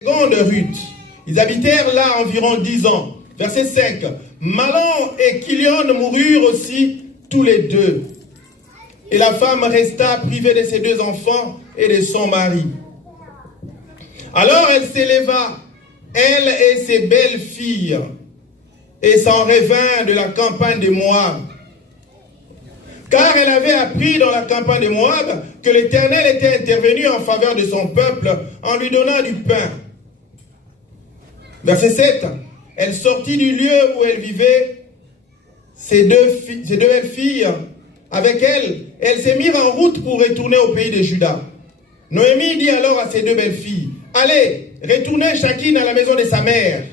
seconde Ruth. Ils habitèrent là environ 10 ans. Verset 5. Mahlon et Chilion moururent aussi tous les deux. Et la femme resta privée de ses 2 enfants et de son mari. Alors elle s'éleva, elle et ses belles filles, et s'en revint de la campagne de Moab. Car elle avait appris dans la campagne de Moab que l'Éternel était intervenu en faveur de son peuple en lui donnant du pain. Verset 7. Elle sortit du lieu où elle vivait, ses deux belles filles avec elle. Elles se mirent en route pour retourner au pays de Juda. Noémie dit alors à ses 2 belles filles, allez, retournez chacune à la maison de sa mère.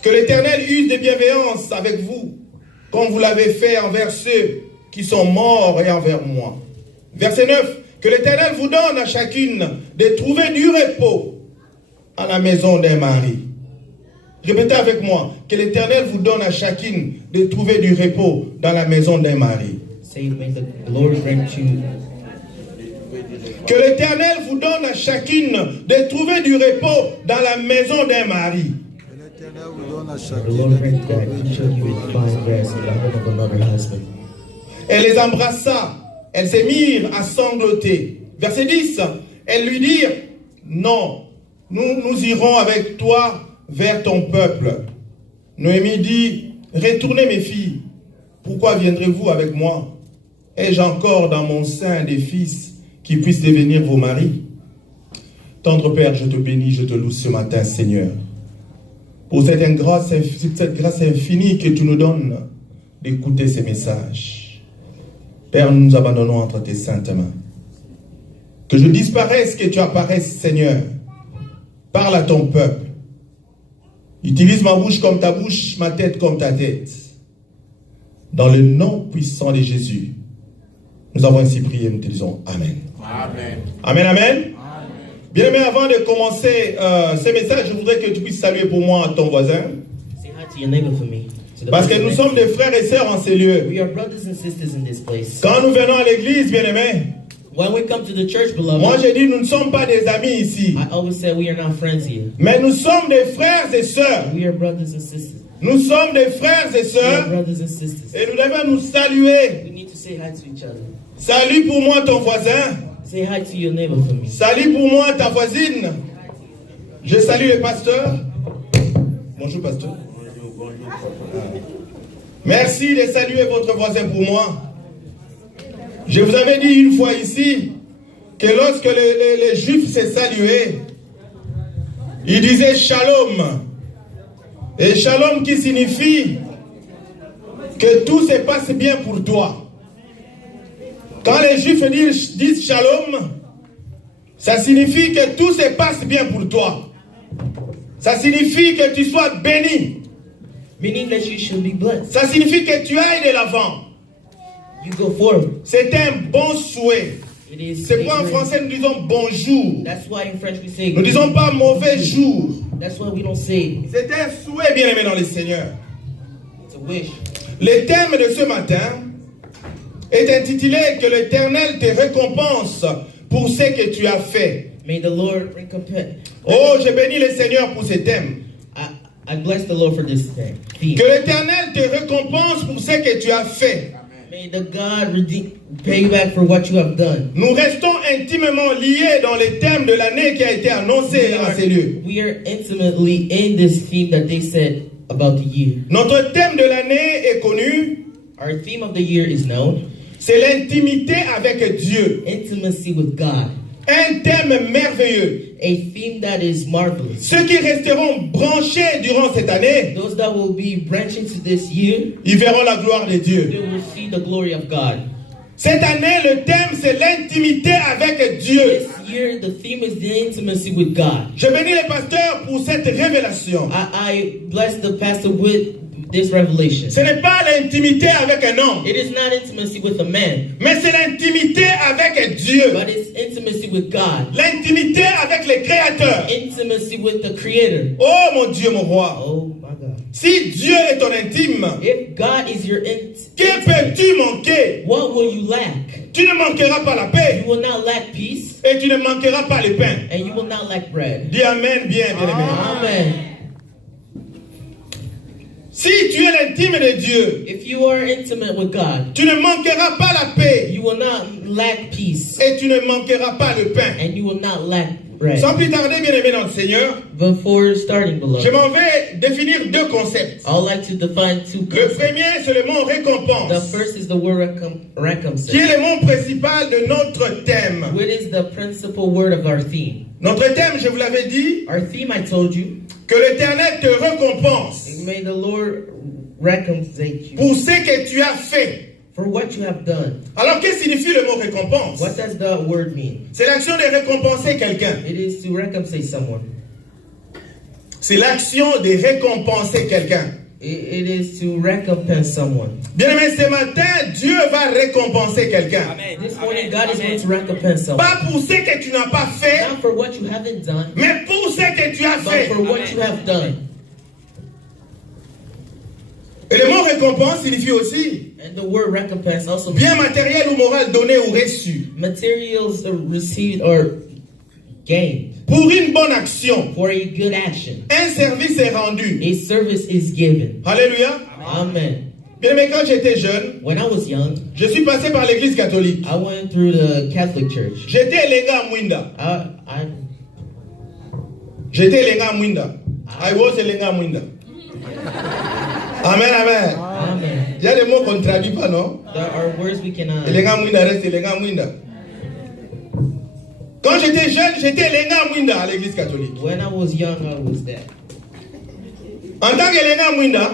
Que l'Éternel use de bienveillance avec vous, comme vous l'avez fait envers ceux qui sont morts et envers moi. Verset 9. Que l'Éternel vous donne à chacune de trouver du repos à la maison d'un mari. Répétez avec moi. Que l'Éternel vous donne à chacune de trouver du repos dans la maison d'un mari. Que l'Éternel vous donne à chacune de trouver du repos dans la maison d'un mari. Elle les embrassa, elles se mirent à sangloter. Verset 10, elles lui dirent, non, nous irons avec toi vers ton peuple. Noémie dit, retournez mes filles, pourquoi viendrez-vous avec moi? Ai-je encore dans mon sein des fils qui puissent devenir vos maris? Tendre Père, je te bénis, je te loue ce matin, Seigneur, pour cette grâce infinie que tu nous donnes d'écouter ces messages. Père, nous nous abandonnons entre tes saintes mains. Que je disparaisse, que tu apparaisses, Seigneur. Parle à ton peuple. Utilise ma bouche comme ta bouche, ma tête comme ta tête. Dans le nom puissant de Jésus, nous avons ainsi prié, nous te disons Amen. Amen. Amen, amen. Bien-aimé, avant de commencer ce message, je voudrais que tu puisses saluer pour moi ton voisin. Say hi to your neighbor for me. Parce que nous sommes des frères et sœurs en ces lieux. We are brothers and sisters in this place. Quand nous venons à l'église, bien-aimé, When we come to the church, beloved, moi je dis nous ne sommes pas des amis ici. I always say we are not friends here. Mais nous sommes des frères et sœurs. We are brothers and sisters. Nous sommes des frères et We are sœurs. brothers and sisters. Et nous devons nous saluer. We need to say hi to each other. Salut pour moi ton voisin. Say hi to your neighbor for me. Salut pour moi ta voisine. Je salue le pasteur. Bonjour pasteur. Merci de saluer votre voisin pour moi. Je vous avais dit une fois ici que lorsque les Juifs se saluaient, ils disaient shalom. Et shalom qui signifie que tout se passe bien pour toi. Quand les Juifs disent shalom, ça signifie que tout se passe bien pour toi. Ça signifie que tu sois béni. Meaning that you should be blessed. Ça signifie que tu ailles de l'avant. You go forward. C'est un bon souhait. It is. C'est pourquoi en français nous disons bonjour. That's why in French we say. Nous ne disons pas mauvais jour. That's why we don't say. C'est un souhait bien aimé dans le Seigneur. It's a wish. Le thème de ce matin est intitulé que l'Éternel te récompense pour ce que tu as fait. May the Lord recompense. Oh, je bénis le Seigneur pour ce thème. I bless the Lord for this theme. Que l'Éternel te récompense pour ce que tu as fait. May the God pay you back for what you have done. Nous restons intimement liés dans le thème de l'année qui a été annoncé à ces lieux. We are intimately in this theme that they said about the year. Notre thème de l'année est connu. Our theme of the year is known. C'est l'intimité avec Dieu. Intimacy with God. Un thème merveilleux. A theme that is marvelous. Ceux qui resteront branchés durant cette année, Those that will be branching to this year, ils verront la gloire de Dieu. they will see the glory of God. Cette année, le thème, c'est l'intimité avec Dieu. This year, the theme is the intimacy with God. Je bénis les pasteurs pour cette révélation. I bless the pastor with this revelation. Ce n'est pas l'intimité avec un homme, It is not intimacy with a man, mais c'est l'intimité avec Dieu. but it's intimacy with God. L'intimité avec le Créateur. Intimacy with the Creator. Oh mon Dieu, mon roi. Oh my God. Si Dieu est ton intime, If God is your que peux-tu manquer? what will you lack? Tu ne manqueras pas la paix. You will not lack peace, Et tu ne manqueras pas le pain. and you will not lack bread. Dis Amen, bien aimé. Amen. Si tu es l'intime de Dieu, If you are intimate with God, tu ne manqueras pas la paix. you will not lack peace, Et tu ne manqueras pas le pain. and you will not lack bread. Sans plus tarder, bien aimé dans le Seigneur, Before starting, je beloved, m'en vais définir deux concepts. I would like to define two Le concepts. premier, c'est le mot The récompense, first is the word qui recompense, est le mot principal de notre thème. which is the principal word of our theme. Notre thème, je vous l'avais dit, Our theme, I told you, que l'Éternel te récompense may the Lord recompense you pour ce que tu as fait. for what you have done. Alors, qu'est-ce que signifie le mot récompense? What does the word mean? C'est l'action de récompenser quelqu'un. It is to recompense someone. C'est l'action de récompenser quelqu'un. It is to recompense someone. Bien aimé, ce matin, Dieu va récompenser quelqu'un. This morning, God is going to recompense someone. Pas pour ce que tu n'as pas fait, Not for what you haven't done, mais pour ce que tu as but fait. for what you have done. Et le mot récompense signifie aussi And the word recompense also bien matériel ou moral donné ou reçu. materials received or gained Pour une bonne action, for a good action. un service est rendu. A service is given. Alléluia. Amen. Bien aimé, quand j'étais jeune, When I was young, je suis passé par l'église catholique. I went through the Catholic Church. J'étais Elenga Mwinda. J'étais Elenga Mwinda. I was Elenga Mwinda. Amen, amen. Amen. Il y a des mots qu'on ne traduit pas, non? There are words we cannot. Elenga Mwinda reste Elenga Mwinda. Quand j'étais jeune, j'étais Elenga Mwinda à l'église catholique. When I was young, I was that. En tant qu'Elenga Mwinda,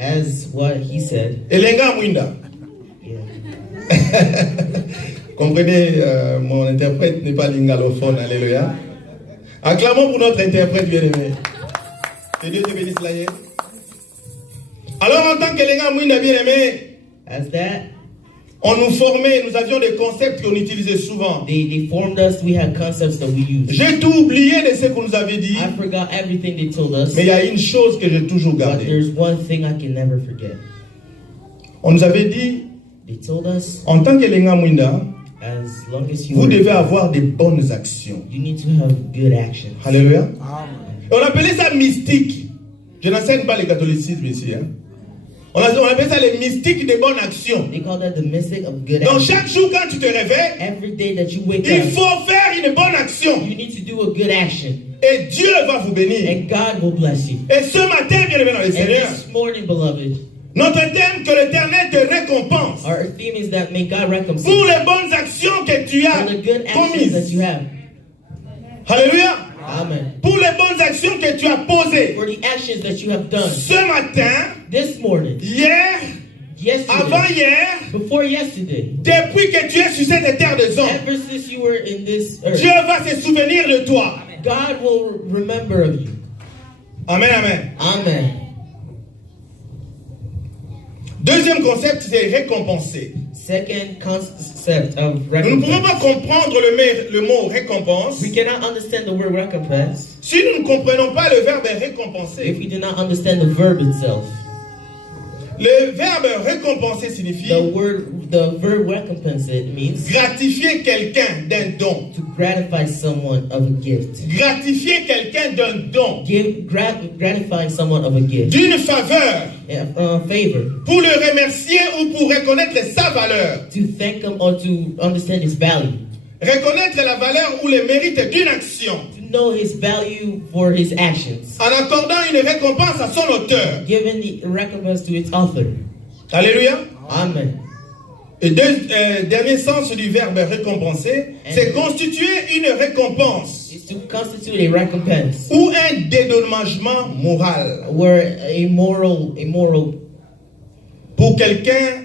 As what he said. Elenga Mwinda. Yeah. Comprenez, mon interprète n'est pas lingalophone, alléluia. Acclamons pour notre interprète bien-aimé. Que Dieu te bénisse la hier. Alors, en tant qu'Elenga Mwinda bien-aimé, As that, on nous formait, nous avions des concepts qu'on utilisait souvent. they formed us. We had concepts that we used. J'ai tout oublié de ce qu'on nous avait dit, I forgot everything they told us. mais il y a une chose que j'ai toujours But gardée. there's one thing I can never forget. On nous avait dit, They told us, en tant qu'Elenga Mwinda, as long as vous devez avoir des bonnes actions. you need to have good actions. Alléluia. Et on appelait ça mystique. Je n'enseigne pas le catholicisme ici. Hein. On appelle ça les mystiques des bonnes actions. They call that the mystic of good Donc actions. chaque jour quand tu te réveilles, Every day that you wake il up, faut faire une bonne action. you need to do a good action. Et Dieu va vous bénir. And God will bless you. Et ce matin, bien aimé dans le And Seigneur, this morning, beloved, notre thème que l'Éternel te récompense our theme is that may God recompense pour you les bonnes actions que tu as for the good actions that commises. you have. Alléluia. Amen. Pour les bonnes actions que tu as posées. For the actions that you have done Ce matin, this morning, hier, avant yesterday, hier, before yesterday, depuis que tu es sur cette terre des hommes, ever since you were in this earth, Dieu va se souvenir de toi. God will remember of you. Amen, amen. Amen. Deuxième concept, c'est récompenser. Second concept of Nous ne pouvons recompense. pas comprendre le mot récompense We cannot understand the word recompense si nous ne comprenons pas le verbe if récompenser. we do not understand the verb itself. Le verbe récompenser signifie The verb recompense, it means gratifier quelqu'un d'un don. to gratify someone of a gift. Gratifier quelqu'un d'un don, Gratifying someone of a gift. d'une faveur, Favor. pour le remercier ou pour reconnaître sa valeur. To thank him or to understand his value. Reconnaître la valeur ou le mérite d'une action To know his value for his actions. en accordant une récompense à son auteur. Giving the recompense to its author. Alléluia. Amen. Et dernier sens du verbe récompenser, c'est constituer une récompense Is to constitute a recompense. ou un dédommagement moral Where a moral pour quelqu'un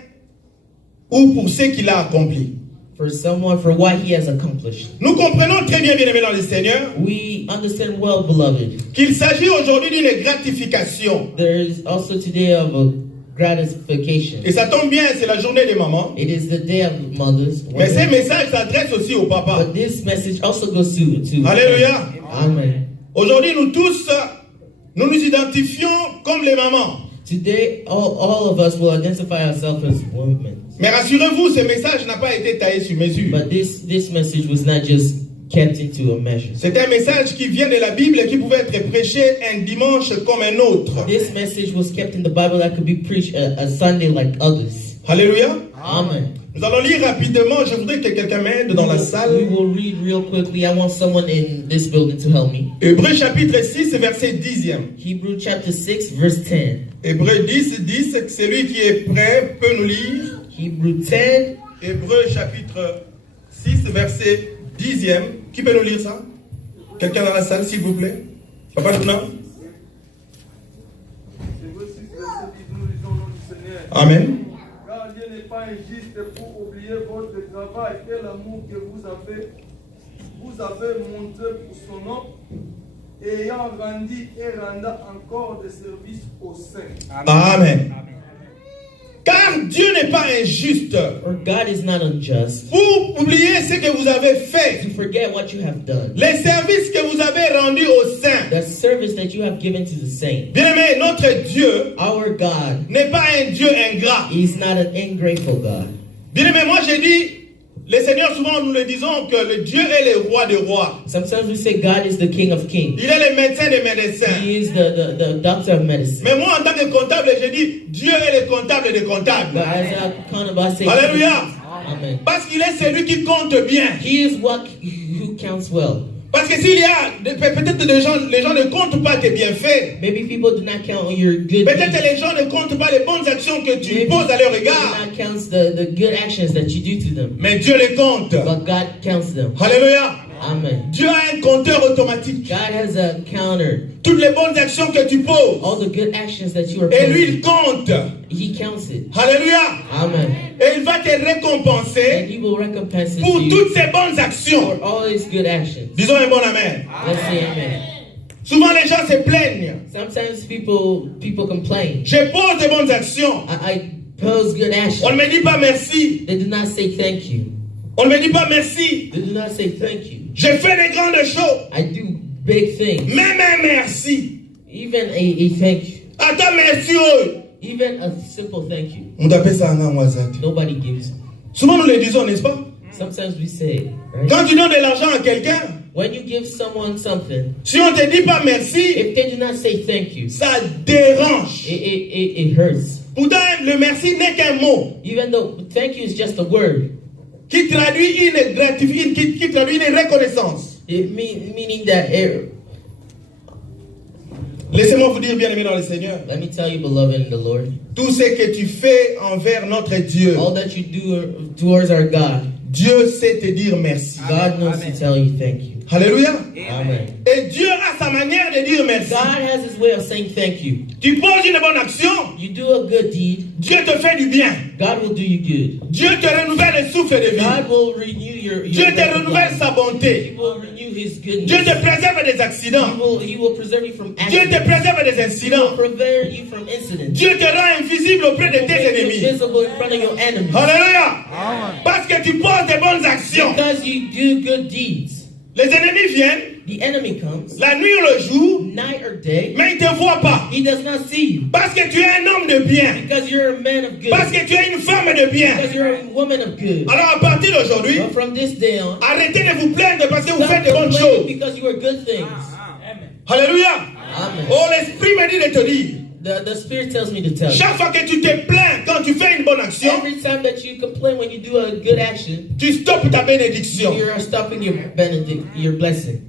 ou pour ce qu'il a accompli. for someone for what he has accomplished. Nous comprenons très bien, bien-aimés dans le Seigneur, We understand well, beloved. qu'il s'agit aujourd'hui d'une gratification. There is also today of a gratification. Et ça tombe bien, c'est la journée des mamans. It is the day of mothers. Mais ces messages s'adressent aussi au papa. But this message also goes to Alléluia. Amen. Aujourd'hui, nous tous, nous nous identifions comme les mamans. Today, all of us will identify ourselves as women. Mais rassurez-vous, ce message n'a pas été taillé sur mesure. But this message was not just kept into a measure. C'est un message qui vient de la Bible et qui pouvait être prêché un dimanche comme un autre. This message was kept in the Bible that could be preached a Sunday like others. Alléluia. Amen. Nous allons lire rapidement. Je voudrais que quelqu'un m'aide dans la We salle. will read real quickly. I want someone in this building to help me. Hébreux chapitre 6, verset 10e. Hebrew chapter 6, verse 10. Hébreux 10, 10. Celui qui est prêt peut nous lire. Hebrew 10, Hébreux chapitre 6, verset 10e. Qui peut nous lire ça? Quelqu'un dans la salle, s'il vous plaît? Papa Jouna? Amen. Car Dieu n'est pas injuste pour oublier votre travail et l'amour que vous avez montré pour son nom, ayant rendu et rendant encore des services aux saints. Amen. Car Dieu n'est pas injuste or God is not unjust pour oublier ce que vous avez fait, to forget what you have done, les services que vous avez rendus aux saints. the service that you have given to the saint. Bien-aimé, notre Dieu Our God n'est pas un Dieu ingrat. is not an ungrateful God. Bien-aimé, moi j'ai dit, les seigneurs souvent nous le disons que le Dieu est le roi des rois. Sometimes we say God is the King of Kings. Il est le médecin des médecins. He is the doctor of medicine. Mais moi en tant que comptable, j'ai dit, Dieu est le comptable des comptables. But as a accountable, I say, Alléluia. Amen. Parce qu'il est celui qui compte bien. He is who counts well. Parce que s'il y a, peut-être les gens ne comptent pas tes bienfaits. Maybe people do not count on your good Peut-être deeds. les gens ne comptent pas les bonnes actions que tu Maybe poses à leur people do égard. not count the good actions that you do to them. Mais Dieu les compte. But God counts them. Alléluia. Amen. Dieu a un compteur automatique. God has a counter. Toutes les bonnes actions que tu poses. All the good actions that you are Et lui, posing, il compte. He counts it. Alléluia. Amen. Et il va te And récompenser He will recompense it pour to you toutes ces bonnes actions. for all His good actions. Disons un bon amen. Let's say amen. Souvent les gens se plaignent. Sometimes people complain. Je pose des bonnes actions. I pose good On ne actions. me dit pas merci. They do not say thank you. On ne me dit pas merci. They do not say thank you. Je fais des grandes choses. I do big things. Même un merci. Even a thank you. Attends, merci. Oh. Even a simple thank you. On t'appelle ça un moisette. Nobody gives. Souvent nous le disons, n'est-ce pas? Sometimes we say, right? Quand tu donnes de l'argent à quelqu'un, When you give someone something, si on ne te dit pas merci, if they do not say thank you, ça dérange. it hurts. Pourtant, le merci n'est qu'un mot Even though thank you is just a word, qui traduit une gratification, qui traduit une reconnaissance. meaning that Laissez-moi vous dire, bien-aimé dans le Seigneur, let me tell you, beloved in the Lord, tout ce que tu fais envers notre Dieu, all that you do towards our God, Dieu sait te dire merci. God knows to tell you thank you. Alléluia. Amen. Et Dieu a sa manière de dire merci. God has His way of saying thank you. Tu poses une bonne action, You do a good deed, Dieu te fait du bien. God will do you good. Dieu te renouvelle le souffle de vie. God will renew your Dieu te breath of renouvelle life. sa bonté. He will renew His goodness. Dieu te préserve des accidents. He will preserve you from Dieu te accidents. préserve des He will incidents. prevent you from incidents. Dieu te rend invisible auprès de He will tes make you ennemis. visible in front of your enemies. Alléluia. Parce que tu poses des bonnes actions. Because you do good deeds. Les ennemis viennent, The enemy comes, la nuit ou le jour, night or day. mais ils ne te voient pas. He does not see you. Parce que tu es un homme de bien. Because you're a man of good. Parce que tu es une femme de bien. Because you're a woman of good. Alors à partir d'aujourd'hui, But from this day on, arrêtez de vous plaindre parce que vous stop faites de bonnes complaining choses. because you are good things. Alléluia. Amen. Oh, l'Esprit me dit de te dire, The Spirit tells me to tell you. chaque fois que tu te plains quand tu fais une bonne action, Every time that you complain when you do a good action, tu stoppes ta bénédiction. you're stopping your your blessing.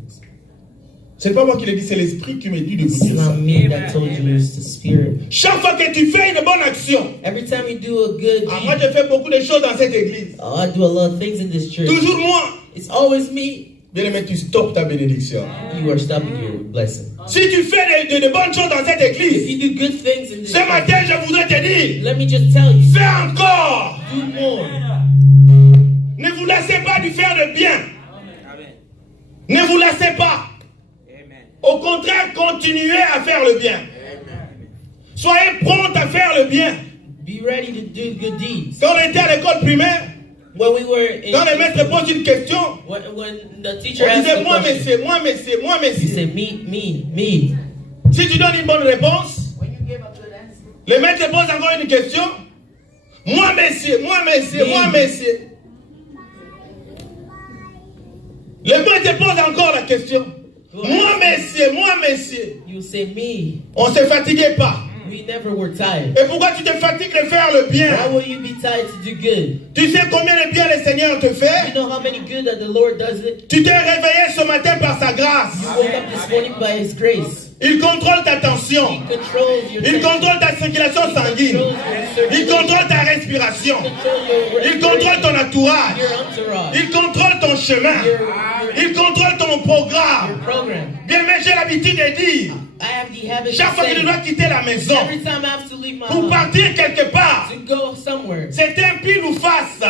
C'est pas moi qui le dis, c'est l'Esprit qui me dit de vous It's dire ça. not me that told you, it's the Spirit. Chaque fois que tu fais une bonne action, Every time you do a good moi deed, je fais beaucoup de choses dans cette église. oh, I do a lot of things in this church. Toujours moi. It's always me. Bien aimé, tu stoppes ta bénédiction. You are stopping your blessing. Si tu fais de bonnes choses dans cette If église, you do good things in this ce matin je voudrais te dire, let me just tell you, fais encore. do more. Ne vous lassez pas du faire le bien. Ne vous lassez pas. Au contraire, continuez à faire le bien. Soyez prompt à faire le bien. Be ready to do good deeds. Quand on était à l'école primaire, When we were in, quand le maître pose une question, when the teacher on asked disait the moi question, monsieur, moi monsieur, moi he monsieur. said, me. Si tu donnes une bonne réponse, When you give a good answer, le maître pose encore une question. Moi, messieurs, messieurs. Le maître te pose encore la question. Moi, messieurs. You say me. On ne se fatiguait pas. We never were tired. Et pourquoi tu te fatigues de faire le bien? Why will you be tired to do good? Tu sais combien de bien le Seigneur te fait? You know how many good that the Lord does it? Tu t'es réveillé ce matin par sa grâce. You woke up this morning by His grace. Il contrôle ta tension. He controls your Il tension. contrôle ta circulation sanguine. Il contrôle ta respiration. Il contrôle ton entourage. Your entourage. Il contrôle ton chemin. Il contrôle ton Your programme. program. Bien, mais j'ai l'habitude de dire, I have the habit chaque of fois que tu saying, dois quitter la maison every time I have to leave my pour house partir quelque part, to go somewhere, c'est un pile ou face.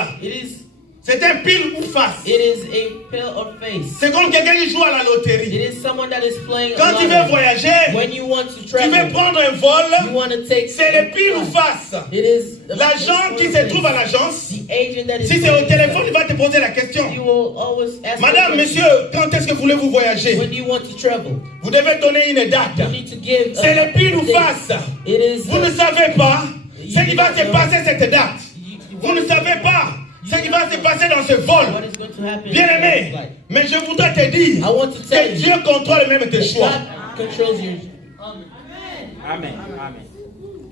C'est un pile ou face. it is a pill or face. C'est comme quelqu'un qui joue à la It loterie. is someone that is playing a Quand tu veux lottery. voyager, When you want to tu veux travel, prendre un you vol, want to take c'est le pile ou face. It is the L'agent qui se trouve à l'agence, the agent that is si c'est au playing téléphone, il va te poser la question. you will always ask Madame, the question, monsieur, quand est-ce que voulez-vous voyager? when do you want to travel? Vous devez donner une date. You need to give C'est le pile ou date. face. It is Vous ne savez pas ce qui va se passer cette date. Vous ne savez pas ce qui va se passer dans ce vol. what is going to happen. Bien aimé, mais je voudrais te dire I want to tell que you Dieu contrôle même tes choix. God controls Amen.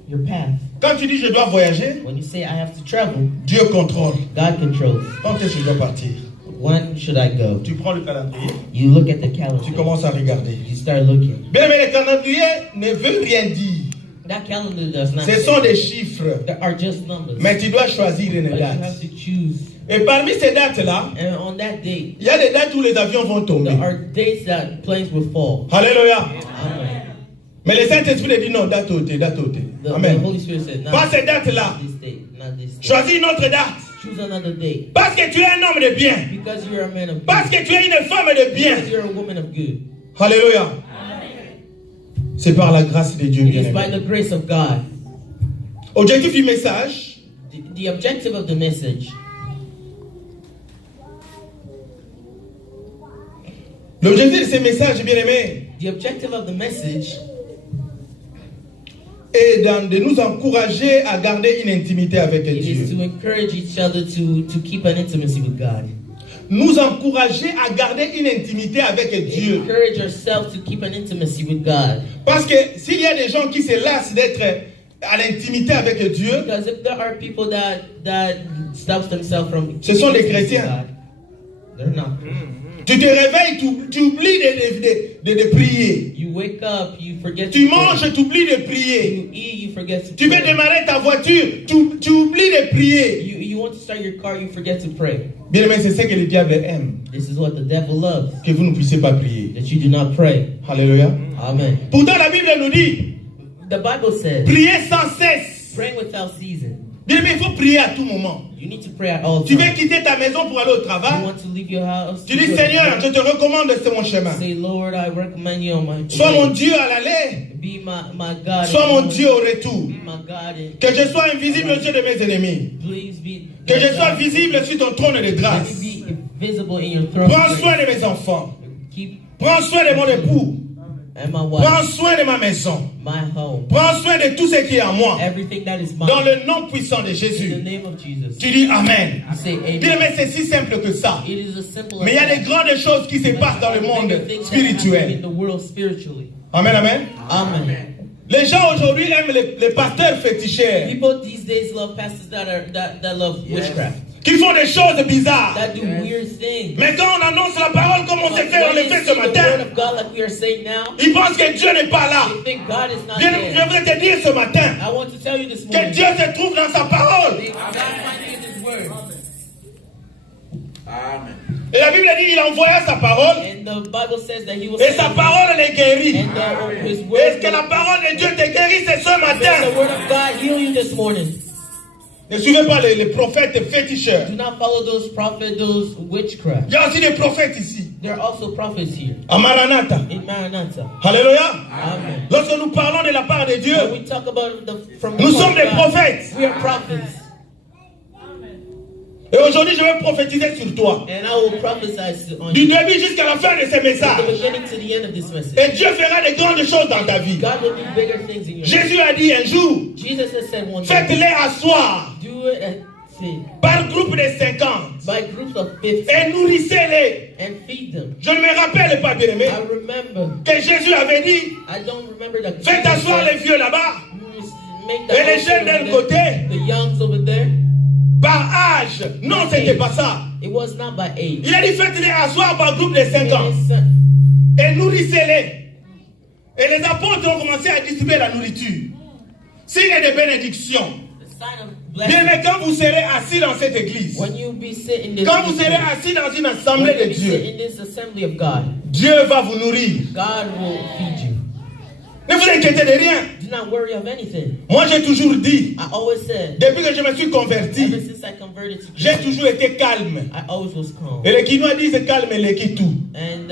your path. Quand tu dis je dois voyager, When you say I have to travel, Dieu contrôle. God controls. Quand est-ce que je dois partir? When should I go? Tu prends le calendrier, You look at the calendar. tu commences à regarder. You start looking. Bien aimé, le calendrier ne veut rien dire. That calendar does not. Ce sont des chiffres. There are just numbers. Mais tu dois choisir une But you date. have to choose. Et parmi ces dates-là, And on that date, il y a des dates où les avions vont tomber. there are dates that planes will fall. Alléluia. Amen. Mais le Saint-Esprit dit non, date ôtée, date ôtée. The Amen. Holy Spirit said, Pas not cette date-là. this date, not this date. Choisis une autre date. Choose another date. Parce que tu es un homme de bien. Because you're a man of Parce good. que tu es une femme de bien. Because you're a woman of good. Alléluia. C'est par la grâce de Dieu, It bien is by aimé. the grace of God. Objectif du message, The objective of the message, l'objectif de ce message, bien aimé, the objective of the message est de nous encourager à garder une intimité avec it is Dieu. to encourage each other to keep an intimacy with God. Nous encourager à garder une intimité avec Dieu. Encourage yourself to keep an intimacy with God. Parce que s'il y a des gens qui se lassent d'être à l'intimité avec Dieu, Because if there are people that stops themselves from Ce sont des keeping intimacy with chrétiens. God, they're not. tu te réveilles, tu oublies de prier. You wake up, you forget Tu to pray. manges, tu oublies de prier. You eat, you forget to Tu veux pray. démarrer ta voiture, tu oublies de prier. You want to start your car, you forget to pray. Bien aimé, c'est ce que le diable aime, This is what the devil loves, que vous ne puissiez pas prier. that you do not pray. Alléluia. Amen. Pourtant, la Bible nous dit, The Bible says, priez sans cesse. praying without ceasing. Bien aimé, il faut prier à tout moment. You need to pray at all Tu veux times. quitter ta maison pour aller au You travail. want to leave your house. Tu dis, Seigneur, je te recommande c'est mon chemin. Say, Lord, I recommend you on my Sois mon way. Dieu à l'aller, Be my God. sois and mon Lord. Dieu au retour. Be my God. And Que je sois invisible aux yeux de mes ennemis. please be. Que je my sois God. visible sur ton trône de Let grâce. me be visible in your throne. Prends soin de mes enfants. Keep Prends soin de mon époux. and my wife, Prends soin de ma maison. my home, Prends soin de tout ce qui est à moi. everything that is Dans mine. le nom puissant de In the Jésus. name of Jesus. Tu dis Amen. You say Bien amen. aimé, c'est si simple que ça. It is a simple. Mais il y a des grandes choses qui se passent dans le monde in spirituel. the world spiritually. Amen, amen. Amen. Les gens aujourd'hui aiment les pasteurs féticheurs People these days love pastors that love witchcraft, qui font des choses bizarres. that do weird things. Mais quand on annonce la parole comme on s'est fait, on When le they fait see ce the word matin, of God like we are saying now, ils pensent que Dieu n'est pas là. they think God is not Bien, there. je voudrais te dire ce matin I want to tell you this que morning. Dieu se trouve dans sa parole. God finds in His word. Amen. Et la Bible dit il envoya sa parole And the Bible says that He will et sa parole les guérit. and His Est-ce word. que la parole de Dieu te guérit ce Does the matin? word of God heal you this morning? Ne suivez pas les prophètes féticheurs. Do not follow those prophets, those witchcraft. Il y a aussi des prophètes ici. There are also prophets here À Maranatha. in Maranatha. Alléluia. Amen. Lorsque nous parlons de la part de Dieu, When we talk about from the nous heart sommes of des God, prophètes. we are prophets. Et aujourd'hui, je vais prophétiser sur toi. And I will prophesy on Du you début jusqu'à la fin de ce from the message. beginning to the end of this message. Et Dieu fera de grandes choses dans ta vie. God will do bigger things in your life. Jésus a dit un jour, Jesus has said one day, faites-les asseoir. do Do it at 10. Par groupe de 50. By groups of 50. Et nourrissez-les. And feed them. Je ne me rappelle pas, bien-aimé, I remember. que Jésus avait dit, I don't remember the. faites asseoir les vieux là-bas, Make the et les old jeunes over d'un there, côté, the youngs over there. par âge. Non, c'était pas ça. It was not by age. Il a dit, faites-les asseoir par groupe de 50. It Et nourrissez-les. Et les apôtres ont commencé à distribuer la nourriture. S'il y a des bénédictions, the sign of bien, mais blessing. quand vous serez assis dans cette église, When you be sitting in this, quand vous serez assis dans une assemblée de when you be Dieu, sitting in this assembly of God, Dieu va vous nourrir. God will feed you. Ne vous inquiétez de rien. Do not worry of anything. Moi, j'ai toujours dit, I always said, depuis que je me suis ever converti, since I converted to j'ai Christ, toujours été calme. I always was calm. Et les Quinois disent calme et les Kitou. And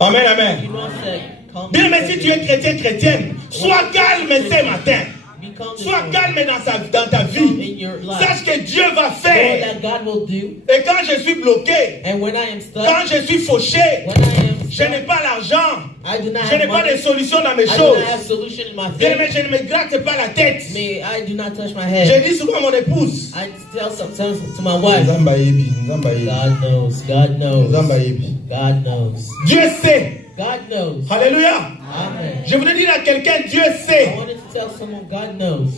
Amen, amen. you know, said, calm. Bien, mais si tu es chrétien, chrétienne, sois calme ce matin. Be calm this Sois morning. calme dans ta In vie. your life. Sache que Dieu va Know faire. that God will do. Et quand je suis bloqué, And when I am stuck, quand je suis fauché, when I am je n'ai stuck, pas l'argent. I do not Je n'ai have pas money. de solution dans mes I do choses. not have solution in my Bien, mais faith. je ne me gratte pas la tête. Me, I do not touch my Je head. dis souvent à mon épouse, I tell sometimes to my wife, Nzamba yebi, Nzamba yebi, God knows, God knows, Nzamba yebi. God knows, Dieu sait. God knows. Alléluia. Amen. Je voulais dire à quelqu'un, Dieu I sait. wanted to tell someone, God knows.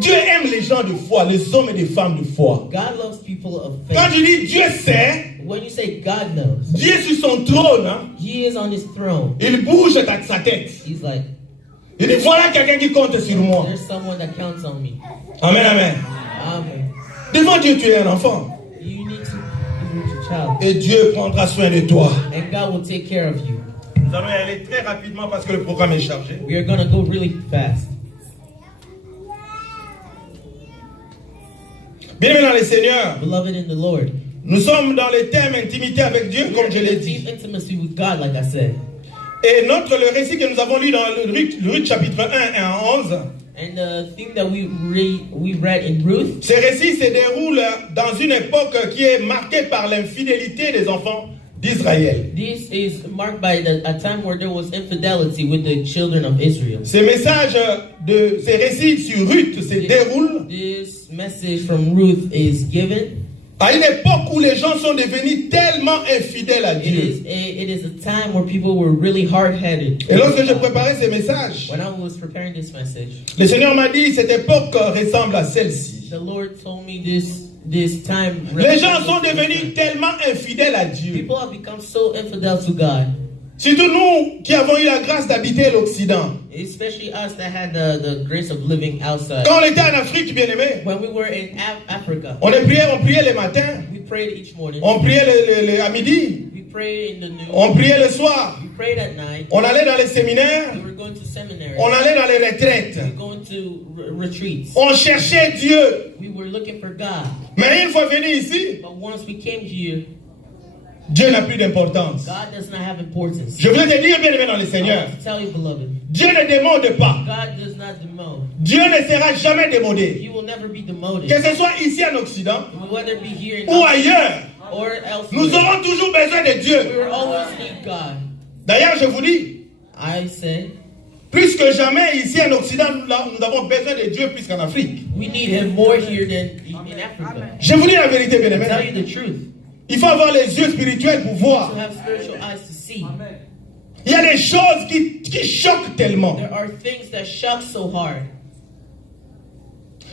Dieu aime les gens de foi, les hommes et les femmes de foi. God loves people of Quand faith. je dis Dieu sait, When you say God knows, Dieu sur son trône, hein, He is on His throne. il bouge sa tête. He's like, Il dit, voilà quelqu'un qui compte sur moi. there's someone that counts on me. Amen, amen. Amen. Devant Dieu, tu es un enfant. You need to be a child. Et Dieu prendra soin de toi. And God will take care of you. Nous allons y aller très rapidement parce que le programme est chargé. We are going to go really fast. Bien-aimés dans le Seigneur, Beloved in the Lord. nous sommes dans le thème intimité avec Dieu, We comme are je in l'ai a dit. deep intimacy with God, like I said. Et le récit que nous avons lu dans le Ruth chapitre 1 et 11, And the thing that we read in Ruth, ce récit se déroule dans une époque qui est marquée par l'infidélité des enfants d'Israël. this is marked by a time where there was infidelity with the children of Israel. Ce message ces récits sur Ruth se déroule This message from Ruth is given. à une époque où les gens sont devenus tellement infidèles à Dieu. It is a time where people were really hard-headed. Et lorsque je préparais ces messages, When I was preparing this message, le Seigneur m'a dit, cette époque ressemble à celle-ci. the Lord told me this time. Les gens sont devenus tellement infidèles à Dieu. People have become so infidel to God, Surtout nous qui avons eu la grâce d'habiter l'Occident. especially us that had the grace of living outside. Quand on était en Afrique, bien-aimé, When we were in Africa, on priait le matin, we prayed each morning. on priait à midi, We prayed in the noon. on priait le soir, We prayed at night. on allait dans les séminaires, We were going to seminary. on allait dans les retraites. We were going to retreats. On cherchait Dieu. We were looking for God. Mais une fois venu ici, But once we came here, Dieu n'a plus d'importance. God does not have importance. Je voulais te dire, bien-aimé dans le I Seigneur, want to tell you, beloved, Dieu ne démode pas. God does not demote. Dieu ne sera jamais démodé. He will never be demoted. Que ce soit ici en Occident Whether it be here in ou ailleurs, or nous elsewhere, aurons toujours besoin de we Dieu. will always need God. D'ailleurs, je vous dis, I say, plus que jamais ici en Occident, nous avons besoin de Dieu plus qu'en Afrique. we need Him more here than in Africa. Je vous dis la vérité, To tell bien-aimé. you the truth, Il faut avoir les yeux spirituels pour to voir. have spiritual eyes to see. Il y a des choses qui choquent tellement. There are things that shock so hard.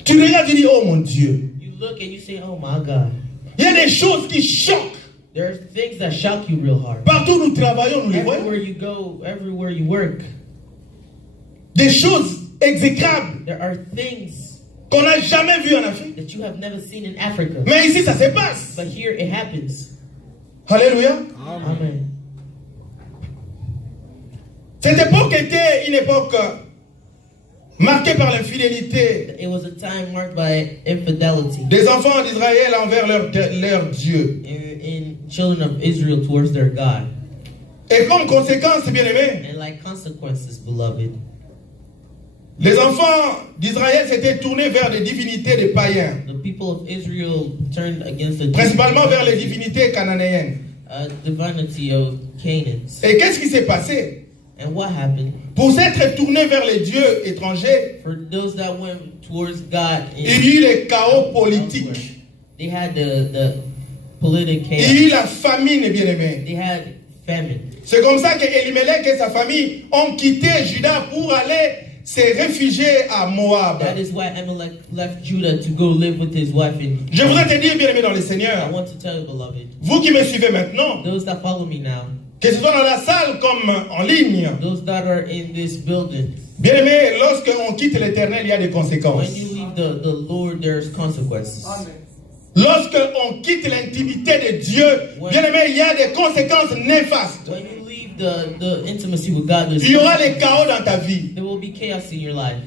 Tu regardes et tu dis, oh mon Dieu. You look and you say, oh my God. Il y a des choses qui choquent. There are things that shock you real hard. Partout où nous travaillons, nous les voyons. Everywhere you go, everywhere you work, Des choses exécrables there are things qu'on n'a jamais vues en Afrique. that you have never seen in Africa. Mais ici, ça se passe. But here it happens. Alléluia. Amen. Cette époque était une époque marquée par l'infidélité It was a time marked by infidelity des enfants d'Israël envers leur Dieu. in children of Israel towards their God. Et comme conséquence, bien-aimés, And like consequences, beloved, les enfants d'Israël s'étaient tournés vers des divinités des païens, the people of Israel turned against the principalement vers les divinités cananéennes. divinity of Canaan. Et qu'est-ce qui s'est passé? And what happened? Pour s'être tourné vers les dieux étrangers, For those that went towards God, il y a eu les chaos politiques. they had the political Il y a eu chaos. la famine, bien aimé. They had famine. C'est comme ça qu'Elimelech et sa famille ont quitté Juda pour aller se réfugier à Moab. That is why Amalek left Judah to go live with his wife in. Je voudrais te dire, bien aimé dans le I Seigneur, want to tell you, beloved, vous qui me suivez maintenant, those that follow me now, que ce soit dans la salle comme en ligne, those that are in this building, bien aimé, lorsqu'on quitte l'Éternel, il y a des when conséquences. you leave the Lord, there's consequences. Amen. Lorsqu'on quitte l'intimité de Dieu, bien aimé, il y a des conséquences néfastes. When you leave the intimacy with God, Il y aura les chaos dans ta vie. there will be chaos in your life.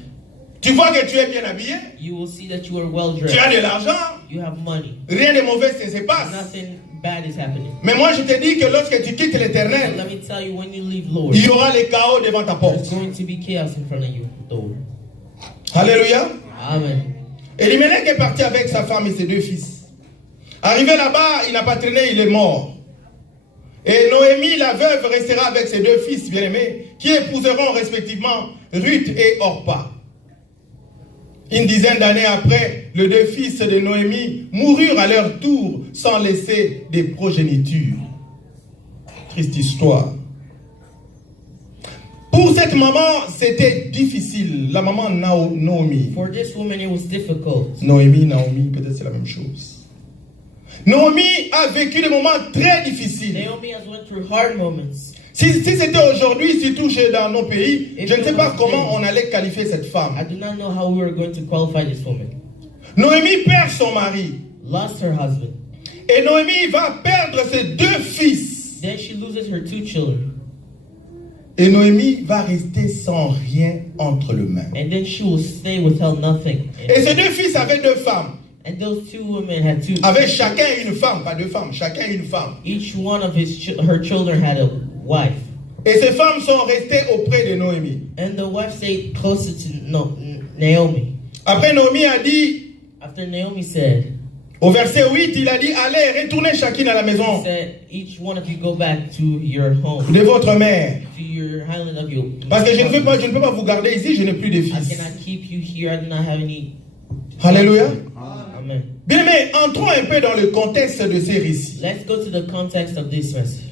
Tu vois que tu es bien habillé, You will see that you are well tu as dressed. de l'argent, You have money. rien de mauvais ne se passe. Nothing bad is happening. Mais moi je te dis que lorsque tu quittes But l'Éternel, let me tell you, when you leave Lord, il y aura les chaos devant ta porte. there's going to be chaos in front of you, Lord. Alléluia. Amen. Elimelech est parti avec sa femme et ses 2 fils. Arrivé là-bas, il n'a pas traîné, il est mort. Et Noémie, la veuve, restera avec ses 2 fils bien-aimés, qui épouseront respectivement Ruth et Orpa. Une dizaine d'années après, les 2 fils de Noémie moururent à leur tour sans laisser des progénitures. Triste histoire. Pour cette maman, c'était difficile. La maman Naomi. For this woman, it was difficult. Naomi, peut-être c'est la même chose. Naomi a vécu des moments très difficiles. Naomi has went through hard moments. Si c'était aujourd'hui, surtout dans nos pays, je ne sais pas comment on allait qualifier cette I femme. do not know how we were going to qualify this woman. Noémie perd son mari. Lost her husband. Et Noémie va perdre ses 2 fils. Then she loses her 2 children. Et Noémie va rester sans rien entre les mains. And then she will stay without nothing. Et ses 2 fils avaient 2 femmes. And those 2 women had 2. Avec chacun une femme, pas 2 femmes, chacun une femme. Each one of her children had a wife. Et ces femmes sont restées auprès de Noémie. And the wife stayed closer to Naomi. Après, Noémie a dit, After Naomi said, au verset 8, il a dit, allez, retournez chacune à la maison she said, each one of you go back to your home, de votre mère. to your highland of your. Parce que je ne peux pas vous garder ici, je n'ai plus de I fils. cannot keep you here. I do not have any. Alléluia. Amen. Bien, mais entrons un peu dans le contexte de ces récits. Let's go to the context of this message.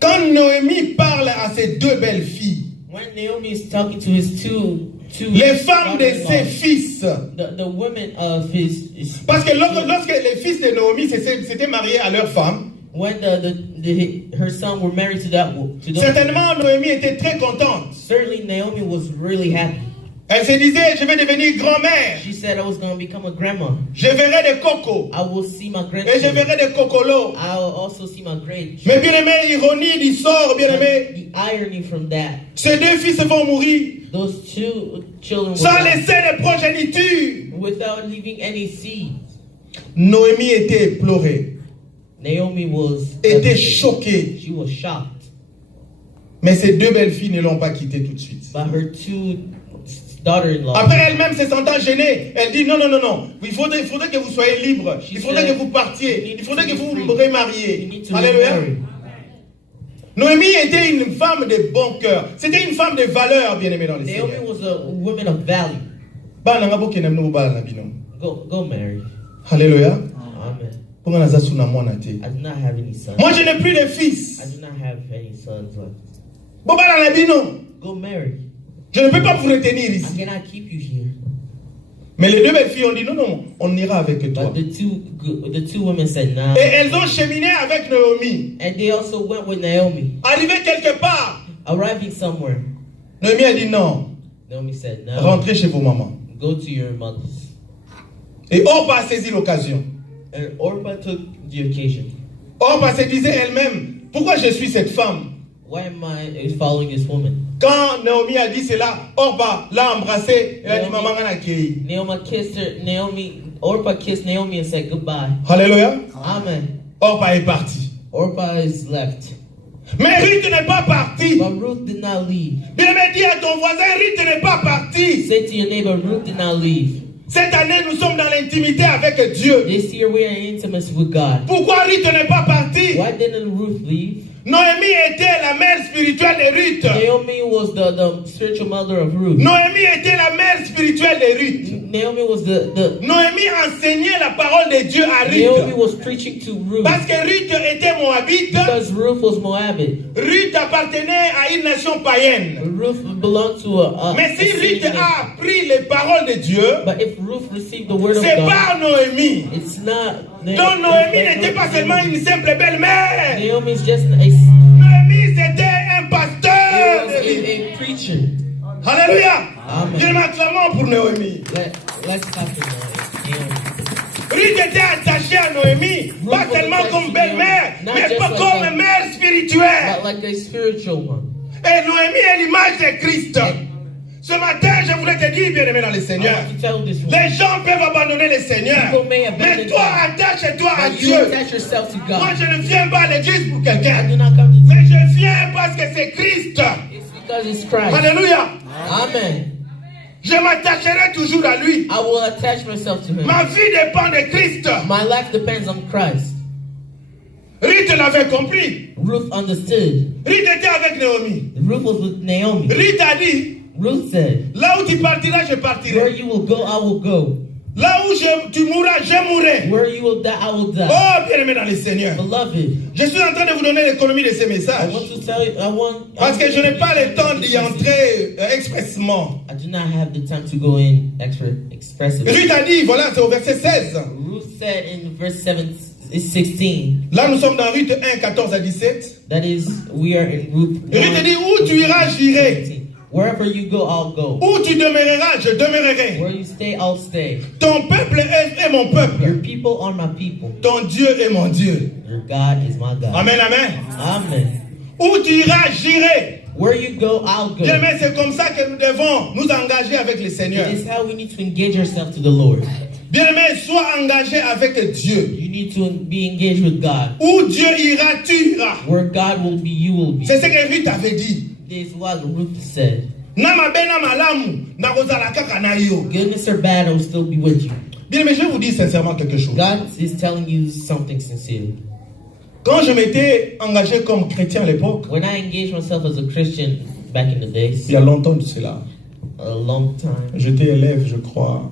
Quand Noémie parle à ses 2 belles filles, When Naomi is talking to his two les femmes de ses daughters-in-law, fils, the women of his parce que lorsque les fils de Noémie s'étaient mariés à leurs femmes, when her son were married to those, certainement Noémie était très contente. certainly Naomi was really happy. Elle se disait, je vais devenir grand-mère, She said, I was going to become a grandma. je verrai des cocos, I will see my et je grandchildren. verrai des cocolos. I will also see my great. Mais bien aimé, l'ironie du sort, bien aimé, The irony from that, ces 2 fils vont mourir those 2 children sans will die laisser de progéniture. without leaving any seed. Noémie était éplorée, Naomi was était choquée. She was shocked, Mais ces 2 belles filles ne l'ont pas quittée tout de suite. but her 2 daughter-in-law. Après elle-même se sentant gênée, elle dit non, non, non, non. Il faudrait que vous soyez libre. Il faudrait que vous partiez. Il faudrait que vous vous You remariez. need to Alléluia. remarry. Noémie était une femme de bon cœur. C'était une femme de valeur, bien aimée dans le Naomi Seigneur. was a woman of value. Go marry. Alléluia. Amen. Pourquoi naza suna mwana te? I do not have any sons. Moi je n'ai plus de fils. I do not have any sons left. Bobala na bino. Go marry. Je ne peux pas vous retenir I ici. cannot keep you here. Mais les 2 belles filles ont dit non, non, on ira avec toi. But the two women said nah. Et elles ont cheminé avec Noémie. And they also went with Naomi. Arrivé quelque part, Arriving somewhere, Noémie a dit non, Naomi said no. rentrez chez vos mamans. Go to your mothers. Et Orpa a saisi l'occasion. And Orpah took the occasion. Orpa se disait elle-même, pourquoi je suis cette femme? Why am I following this woman? Quand Naomi a dit cela, Orpa l'a embrassé. Elle a dit, maman, on a accueilli. Orpah kissed Naomi and said goodbye. Alléluia. Amen. Orpa est parti. Orpah is left. Mais Ruth n'est pas partie. But Ruth did not leave. Bien me dis à ton voisin, Ruth n'est pas partie. Say to your neighbor, Ruth did not leave. Cette année, nous sommes dans l'intimité avec Dieu. This year we are in intimacy with God. Pourquoi Ruth n'est pas partie? Why didn't Ruth leave? Noémie était la mère spirituelle de Ruth. Naomi was the spiritual mother of Ruth. Noémie était la mère spirituelle de Ruth. Naomi was the Noémie enseignait la parole de Dieu à Naomi Ruth. was preaching to Ruth Parce que Ruth était moabite. because Ruth was Moabite. Ruth appartenait à une nation païenne. Ruth belonged to a Mais si Ruth pagan nation. a appris les paroles de Dieu, But if Ruth received the word of c'est God, pas Noémie. it's not. Donc Noémie n'était pas seulement une simple belle-mère. Naomi's just a Noémie c'était un pasteur de vie. a preacher. Alléluia. Amen. Dieu m'acclamons pour Noémie. Let's talk about Naomi. Ruth était attachée à Noémie, pas seulement comme belle-mère, mais pas comme mère spirituelle. But like a spiritual one. Et Noémie est l'image de Christ. Ce matin, je voulais te dire, bien-aimé dans le I Seigneur, want to tell this one. les gens peuvent abandonner le Seigneur, People may abandon mais toi, God. attache-toi à But you Dieu. attach yourself to Moi, God. je ne viens pas à l'église pour I quelqu'un, do not come to mais je viens parce que c'est Christ. It's because it's Christ. Alléluia. Amen. Je m'attacherai toujours à lui. I will attach myself to Him. Ma vie dépend de Christ. My life depends on Christ. Ruth l'avait compris. Ruth understood. Ruth était avec Naomi. Ruth was with Naomi. Ruth a dit, Ruth said, là où tu partiras, je where partirai. you will go, I will go. Là où tu mourras, je mourrai. Where you will die, I will die. Oh, bien-aimé dans le Seigneur. Beloved, Je suis en train de vous donner l'économie de ces I messages. want to tell you, Parce que je n'ai pas le temps d'y entrer expressement. I do not have the time to go in expressively. Ruth a dit, voilà, c'est au verset 16. Ruth said in verse 16, Là, nous sommes dans Ruth 1, 14 à 17. that is, we are in Ruth Ruth dit, où tu iras, j'irai. 17. Wherever you go, I'll go. Où tu demeureras, je demeurerai. Where you stay, I'll stay. Ton peuple est mon Your peuple. people are my people. Ton Dieu est mon Dieu. Your God is my God. Amen, amen. Amen. Où tu iras, j'irai. Where you go, I'll go. Bien aimé, c'est comme ça que nous devons nous engager avec le Seigneur. It is how we need to engage ourselves to the Lord. Bien aimé, sois engagé avec Dieu. You need to be engaged with God. Où Dieu ira, tu iras. Where God will be, you will be. C'est ce que Ruth avait dit. This is what Ruth said. Na mabe na malamu, na kozala kaka na yo. Goodness or bad, I will still be with you. Bien aimé, je vais vous dire sincèrement quelque chose. God is telling you something sincere. Quand je m'étais engagé comme chrétien à l'époque, When I engaged myself as a Christian back in the days, il y a longtemps de cela, a long time, j'étais élève, je crois,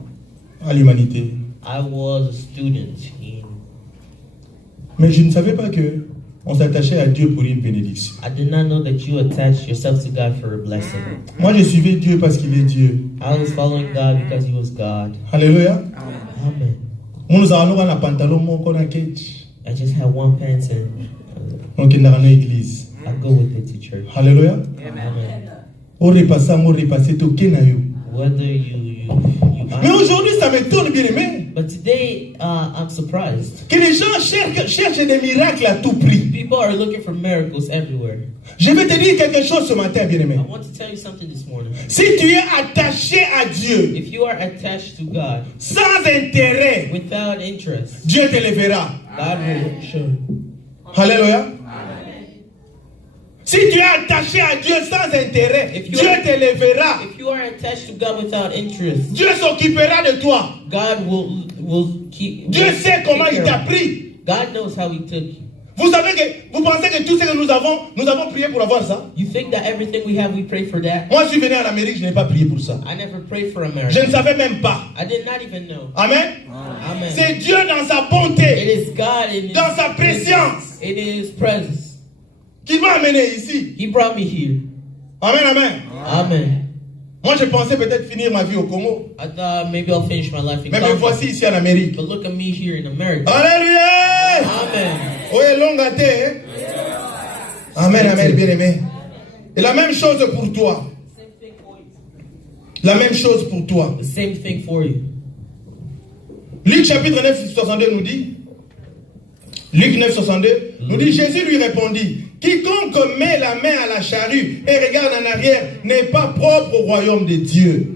à l'humanité. I was a student in. Mais je ne savais pas que on s'attachait à Dieu pour une bénédiction. I did not know that you attached yourself to God for a blessing. Moi, je suivais Dieu parce qu'il est Dieu. I was following God because He was God. Alléluia. Amen. Nous allons à la pantalon, mon qu'on a ketch. I just had one pants and Donc, il y a une église. I go with it to church. Alléluia. Amen. On repasse, on repasse, tout kenayo. Whether you Mais aujourd'hui, ça m'étonne, bien aimé, But today, I'm surprised. que les gens cherchent des miracles à tout prix. People are looking for miracles everywhere. Je vais te dire quelque chose ce matin, bien aimé. I want to tell you something this morning. Si tu es attaché à Dieu, If you are attached to God sans intérêt, without interest, Dieu te lèvera. God will show you. Alléluia. Si tu es attaché à Dieu sans intérêt, If Dieu you are- te lèvera. If you are attached to God without interest, Dieu s'occupera de toi. God will keep. Dieu will sait take comment il care t'a of pris. you. God knows how He took you. Vous savez que, vous pensez que tout ce que nous avons prié pour avoir ça. You think that everything we have, we pray for that? Moi, je suis venu en Amérique, je n'ai pas prié pour ça. I never prayed for Je America. ne savais même pas. I did not even know. Amen. Amen. C'est Dieu dans sa It bonté, is God in dans sa préscience, in His presence. qui m'a amené ici. He brought me here. Amen, amen. Amen. Moi, je pensais peut-être finir ma vie au Congo. I thought maybe I'll finish my life in Mais me Congo. voici ici en Amérique. But look at me here in America. Alléluia. Amen. Oye, longue à terre, hein? Amen, amen, bien aimé. Et la même chose pour toi. La même chose pour toi. The same thing for you. Luc chapitre 9, 62 nous dit, Luc 9, 62, nous dit, Jésus lui répondit, quiconque met la main à la charrue et regarde en arrière n'est pas propre au royaume de Dieu.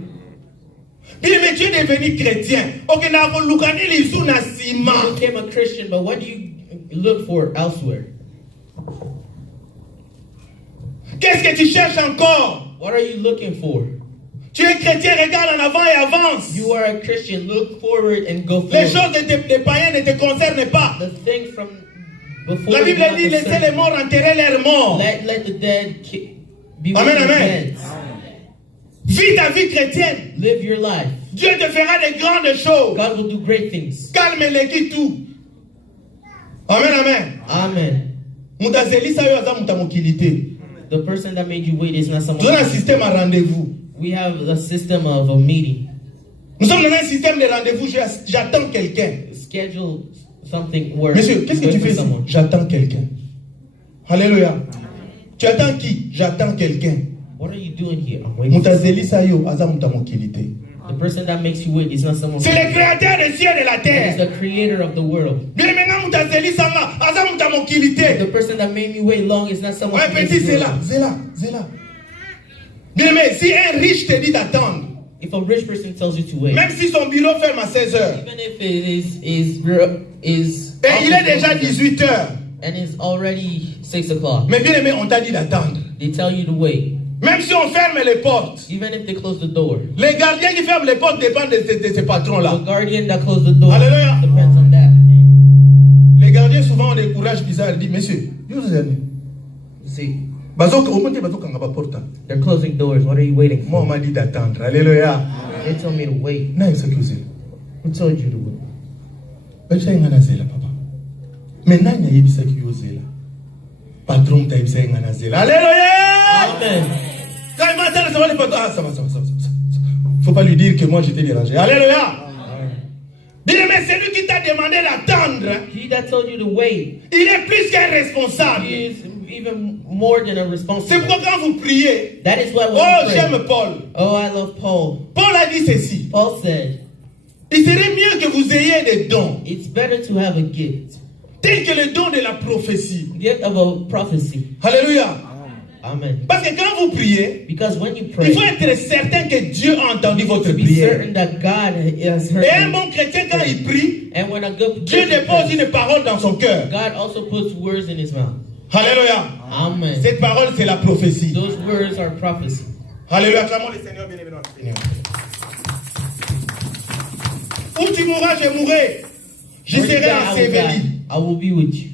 Bien, mais tu es devenu chrétien. Ok, na lukani lisu na You sima. became a Christian, but what do you look for elsewhere? Qu'est-ce que tu cherches encore? What are you looking for? Tu es chrétien, regarde en avant et avance. You are a Christian. Look forward and go Les forward. choses des païens ne te concernent pas. The thing from Before La you Bible go dit, to laissez serve, les morts enterrer leurs morts. let the dead be with Amen, the amen. dead. Vis ta vie chrétienne. Live your life. Dieu te fera des grandes choses. God will do great things. Calme les tout. Amen, amen. Amen. Mutazeli sayo aza mutamokilité. The person that made you wait is not someone. Nous avons un système à rendez-vous. We have a system of a meeting. Nous sommes dans un système de rendez-vous. J'attends quelqu'un. Schedule something where Monsieur, qu'est-ce que you tu wait fais for ici? someone. J'attends quelqu'un. Alléluia. Tu attends qui? J'attends quelqu'un. What are you doing here? I'm waiting. Mutazeli sayo aza mutamokilité. The person that makes you wait is not someone. C'est le créateur des cieux et de la It's terre. the creator of the world. Bien maintenant mutazeli sanga aza mutamokilité. The person that made me wait long is not someone. Ouais, from this petit, c'est world. là. Bien mais si un riche te dit d'attendre, If a rich person tells you to wait, même si son bureau ferme à 16 heures, even if it is et il est déjà 18 heures, and it's already 6 o'clock, mais bien aimé, on t'a dit d'attendre. they tell you to wait. Même si on ferme les portes, Even if they close the door, les gardiens qui ferment les portes dépendent de ces patrons-là. the guardian that closed the door Alléluia. depends on that. Les gardiens souvent ont des courages bizarres. Ils disent, monsieur, vous allez. See, Moi, they're closing doors. What are you waiting for? on m'a dit d'attendre. Alléluia. They told me to wait. Non, c'est que vous êtes. Who told you to wait? Ben, j'ai un anazela, papa. Maintenant, il y a eu ça qui est là. Patron, tu as eu ça un anazela. Alléluia. Amen. Quand il m'entend, ça va les patrons. Ah, ça va. Faut pas lui dire que moi j'étais dérangé. Alléluia. Bien, mais c'est lui qui t'a demandé d'attendre. He that told you to wait, Il est plus qu'un responsable. he is even more than a C'est responsible. pourquoi quand vous priez, That is why when oh, we pray, j'aime Paul. oh, I love Paul. Paul a dit ceci. Paul said, Il serait mieux que vous ayez des dons, it's better to have a gift, tels que le don de la prophétie. gift of a prophecy. Alléluia. Amen. Parce que quand vous priez, Because when you il pray, faut être certain que Dieu a entendu votre to be prière. certain that God has heard Et un you. bon chrétien, quand il prie, And when a good Dieu Christian dépose prays, une parole dans son cœur. God also puts words in his mouth. Alléluia. Amen. Cette parole, c'est la prophétie. Those words are prophecy. Alléluia. Acclamons le Seigneur, bien-aimé dans le Seigneur. Où tu mourras, je mourrai. Je Where you serai die, en I will Sévélie. die. I will be with you.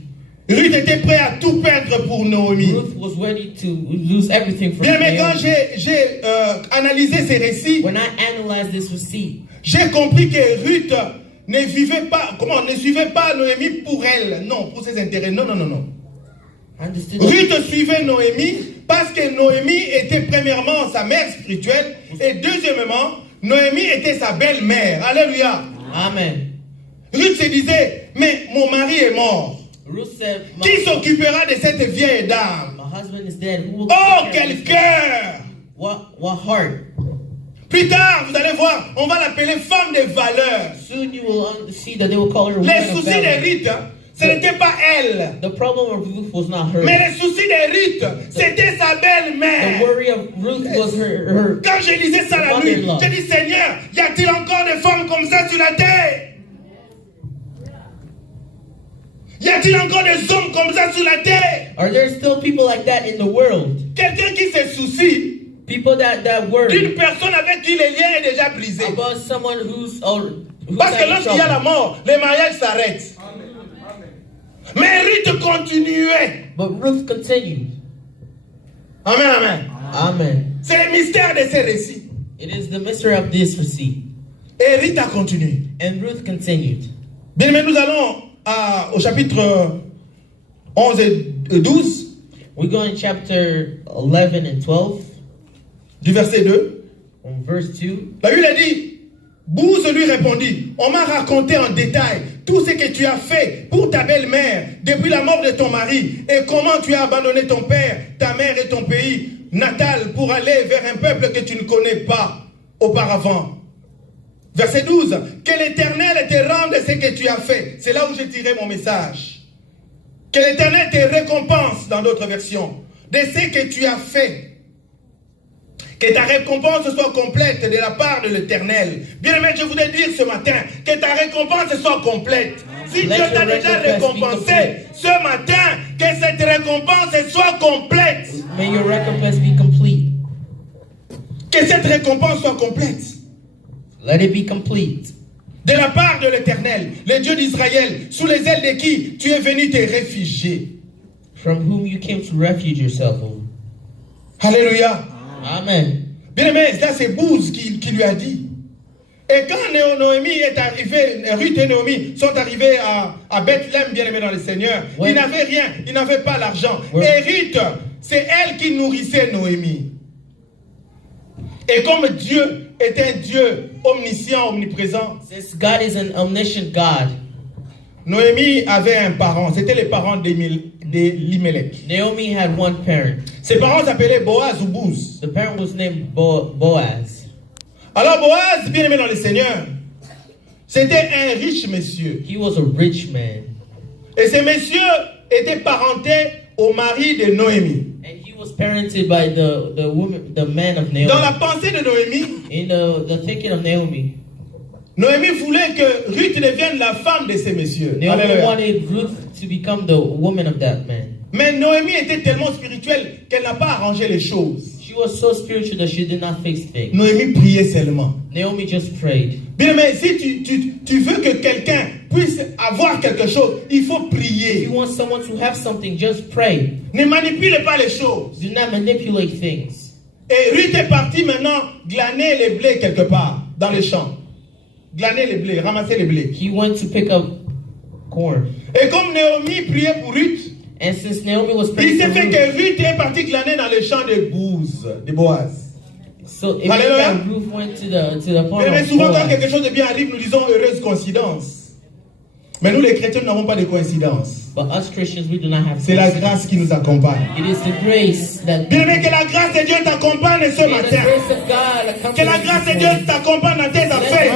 Ruth était prêt à tout perdre pour Naomi. Ruth was ready to lose everything for Bien, mais quand Naomi. j'ai analysé ces récits, When I analyzed this receipt, j'ai compris que Ruth ne suivait pas Noémie pour elle, non, pour ses intérêts. Non. I understood Ruth suivait Noémie parce que Noémie était premièrement sa mère spirituelle et deuxièmement, Noémie était sa belle-mère. Alléluia. Amen. Ruth se disait, mais mon mari est mort. Ruth said, Qui s'occupera de cette vieille dame? my husband is dead. Who will Oh, take care quel of this? cœur! What heart? Plus tard, vous allez voir, on va l'appeler femme de valeur. Soon you will see that they will call her a Les woman of soucis de valor. Ruth, ce n'était pas elle. The problem of Ruth was not her. Mais les soucis de Ruth, c'était sa The belle-mère. worry of Ruth was her. Quand je lisais ça la nuit, j'ai dit, Seigneur, y a-t-il encore des femmes comme ça sur la terre? Y a-t-il encore des hommes comme ça sur la terre? Are there still people like that in the world? Quelqu'un qui se soucie People that worry d'une personne avec qui le lien est déjà brisé. about someone who's Parce que having lorsqu'il y a la trouble. mort, les mariages s'arrêtent. Mais Ruth continuait. But Ruth continued. Amen. Amen. C'est le mystère de ces récits. It is the mystery of this receipt. Et Ruth a continué. And Ruth continued. Bien, mais nous allons au chapitre 11 et 12, We go in chapter 11 and 12, du verset 2. on verse 2. La Bible a dit, Bouze lui répondit, on m'a raconté en détail tout ce que tu as fait pour ta belle-mère depuis la mort de ton mari et comment tu as abandonné ton père, ta mère et ton pays natal pour aller vers un peuple que tu ne connais pas auparavant. Verset 12, que l'Éternel te rende ce que tu as fait. C'est là où j'ai tiré mon message. Que l'Éternel te récompense, dans d'autres versions, de ce que tu as fait. Que ta récompense soit complète de la part de l'Éternel. Bien-aimé, je voudrais dire ce matin, que ta récompense soit complète. Si Dieu t'a déjà récompensé ce matin, que cette récompense soit complète. May your recompense be complete. Que cette récompense soit complète. Let it be complete. de la part de l'Éternel, le Dieu d'Israël, sous les ailes de qui tu es venu te réfugier. from whom you came to refuge yourself. O. Alléluia. Amen. Bien aimé, là c'est Bouze qui lui a dit. Et quand Noémie est arrivée, Ruth et Noémie sont arrivés à Bethléem, bien aimé dans le Seigneur, Ouais. ils n'avaient rien, ils n'avaient pas l'argent. Ouais. Et Ruth, c'est elle qui nourrissait Noémie. Et comme Dieu est un Dieu omniscient, omniprésent, Since God is an omniscient God, Noémie avait un parent, c'était les parents d'Elimelech. Naomi had one parent. Ses parents s'appelaient Boaz ou Bouze. The parent was named Boaz. Alors Boaz, bien aimé dans le Seigneur, c'était un riche monsieur. He was a rich man. Et ce monsieur était parenté au mari de Noémie. And he was parented by the woman, the man of Dans la Naomi. pensée de Noémie, In the thinking of Naomi, Noémie voulait que Ruth devienne la femme de ce monsieur. Naomi Alléluia. wanted Ruth to become the woman of that man. Mais Noémie était tellement spirituelle qu'elle n'a pas arrangé les choses. She was so spiritual that she did not fix things. Noémie priait seulement. Naomi just prayed. Bien, mais si tu veux que quelqu'un puisse avoir quelque chose, il faut If prier. you want someone to have something, just pray. Ne manipule pas les choses. Do not manipulate things. Et Ruth est partie maintenant glaner les blés quelque part, dans les champs. Glaner les blés, ramasser les blés. He went to pick up corn. Et comme Naomi priait pour Ruth, And since Naomi was il praying s'est for fait Ruth, que Ruth est partie glaner dans les champs de Bouze, de Boaz. so it Hallelujah. meant that Ruth went to the farm Mais of souvent quand Boaz. quelque chose de bien arrive, nous disons heureuse coïncidence. Mais nous les chrétiens n'avons pas de coïncidence. But us Christians, we do not have C'est la coincidence. grâce qui nous accompagne. It is the grace that Bien aimé, que la grâce de Dieu t'accompagne ce May the matin. grace of God accompany Que la you grâce this de Dieu morning. t'accompagne dans tes affaires.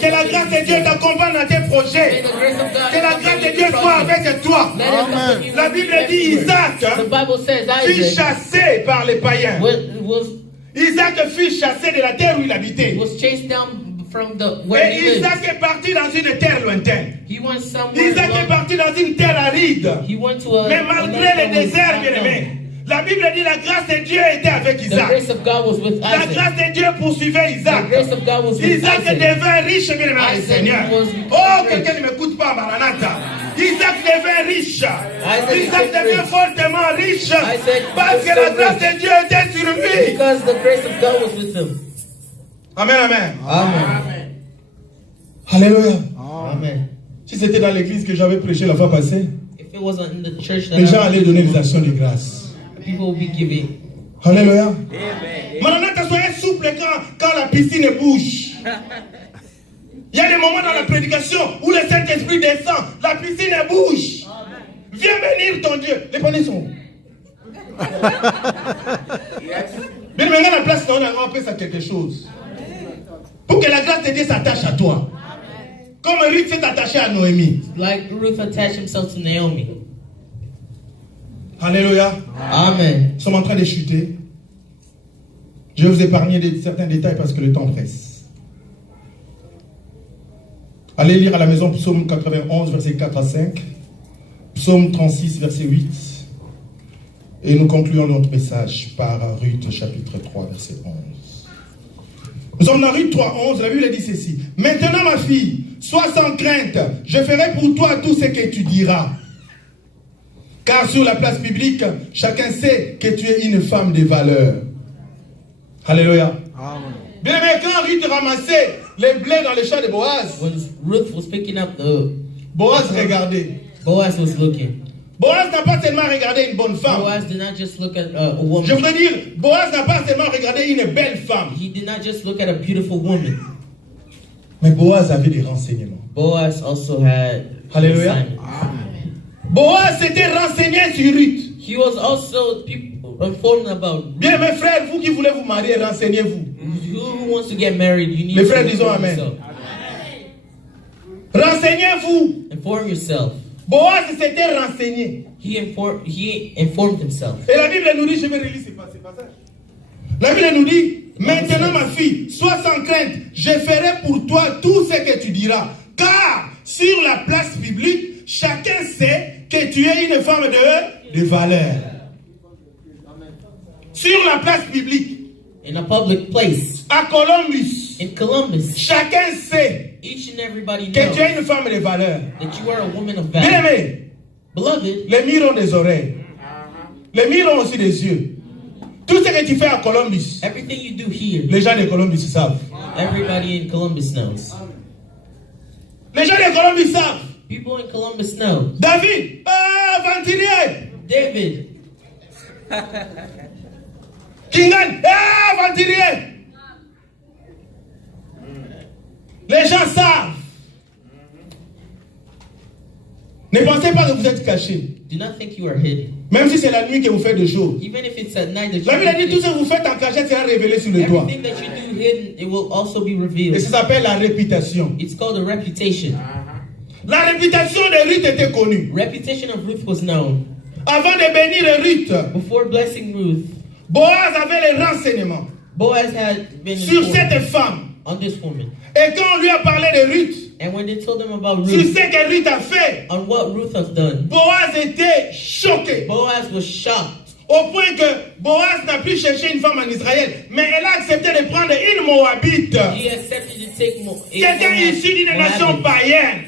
Que la grâce de Dieu t'accompagne dans tes May projets. the grace of God Que la grâce de Dieu soit avec toi. Let it accompany you La Bible dit everywhere. Isaac The Bible says fut Isaac chassé par les païens. was Isaac fut chassé de la terre où il habitait. chased down from where he Et lived. Isaac est parti dans une terre lointaine. He went somewhere. Isaac est parti dans une terre aride. He went to a. Mais malgré le désert, bien aimé, la Bible dit la grâce de Dieu était avec The Isaac. grace of God was with La Isaac. grâce de Dieu poursuivait The Isaac. grace of God was with Isaac Isaac. devint riche, bien aimé, dans le Isaac Seigneur. was Oh, rich. quelqu'un ne m'écoute pas, Maranatha. Isaac devint riche. Isaac became devient rich. fortement riche. Isaac Parce que was la so grâce rich. de Dieu était sur lui. Because the grace of God was with him. Amen, amen. Amen. Alléluia. Amen. Si c'était dans l'église que j'avais prêché la fois passée, If it wasn't in the church that les gens allaient donner des actions de grâce. people will be giving. Alléluia. Maranatha, soyez souple quand la piscine bouge. Il y a des moments dans la prédication où le Saint-Esprit descend, la piscine bouge. Viens bénir ton Dieu. Les paniers sont où? Bien, maintenant, la place, on appelle ça quelque chose. Pour que la grâce de Dieu s'attache à toi. Comme Ruth s'est attaché à Noémie. Like Ruth attached himself to Naomi. Alléluia. Amen. Nous sommes en train de chuter. Je vais vous épargner certains détails parce que le temps presse. Allez lire à la maison Psaume 91, versets 4 à 5. Psaume 36, verset 8. Et nous concluons notre message par Ruth, chapitre 3, verset 11. Nous sommes dans Ruth 3, 11. La Bible dit ceci. Maintenant, ma fille, sois sans crainte. Je ferai pour toi tout ce que tu diras. Car sur la place publique, chacun sait que tu es une femme de valeur. Alléluia. Bien aimé, quand Ruth ramassait les blés dans les champs de Boaz, When Ruth was picking up the Boaz regardait. Boaz was looking. Boaz n'a pas seulement regardé une bonne femme. Boaz did not just look at a Je woman. voudrais dire, Boaz n'a pas seulement regardé une belle femme. He did not just look at a beautiful woman. Mais Boaz avait des renseignements. Boaz also had Hallelujah. assignments. Boaz s'était renseigné sur Ruth. He was also informed about Bien mes frères, vous qui voulez vous marier, renseignez-vous. who wants to get married. You need Les to frères, disons inform amen. yourself. Renseignez-vous. Inform yourself. Boaz s'était renseigné. He informed himself. Et la Bible nous dit, je vais relire ces passages. La Bible nous dit, maintenant ma fille, sois sans crainte, je ferai pour toi tout ce que tu diras. Car sur la place publique, chacun sait que tu es une femme de valeur. Sur la place publique, In a public place. à Columbus, In Columbus. chacun sait Each and everybody que knows tu es une femme de valeur. that you are a woman of Bien valor. aimé, Beloved, les murs ont des oreilles. Les murs ont aussi des yeux. Tout ce que tu fais à Columbus, everything you do here, les gens de Columbus savent. everybody in Columbus knows. Les gens de Columbus savent. People in Columbus know. David, ventilier. David, Kingan, ventilier. Les gens savent. Ne pensez pas que vous êtes cachés. do not think you are hidden. Même si c'est la nuit que vous faites des choses. Even if it's at night that La Bible a dit you tout ce que vous faites en cachette sera révélé sur le toit. everything that you do hidden, it will also be Et revealed. ça s'appelle la réputation. It's called a reputation. La réputation de Ruth était connue. Reputation of Ruth was known. Avant de bénir Ruth, Before blessing Ruth, Boaz avait les renseignements Boaz had been sur informed cette femme. on this woman. Et quand on lui a parlé de Ruth, And when they told him about sur Ruth, ce que Ruth a fait, on what Ruth has done, Boaz était choqué. Boaz was shocked. Au point que Boaz n'a plus cherché une femme en Israël, mais elle a accepté de prendre une Moabite. He accepted to take Quelqu'un issu d'une nation païenne.